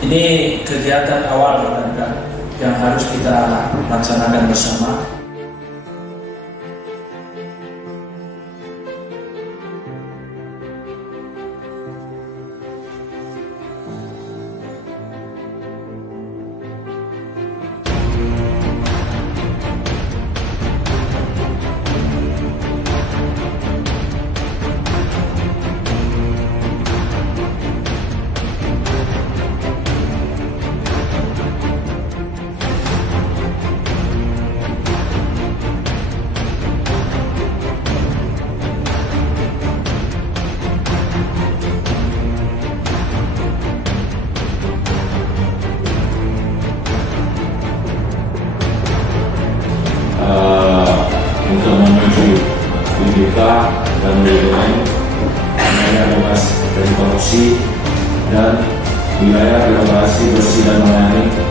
Ini kegiatan awal rekan-rekan yang harus kita laksanakan bersama. Untuk menuju IBK dan BUMN wilayah bebas dari korupsi dan wilayah birokrasi bersih dan melayani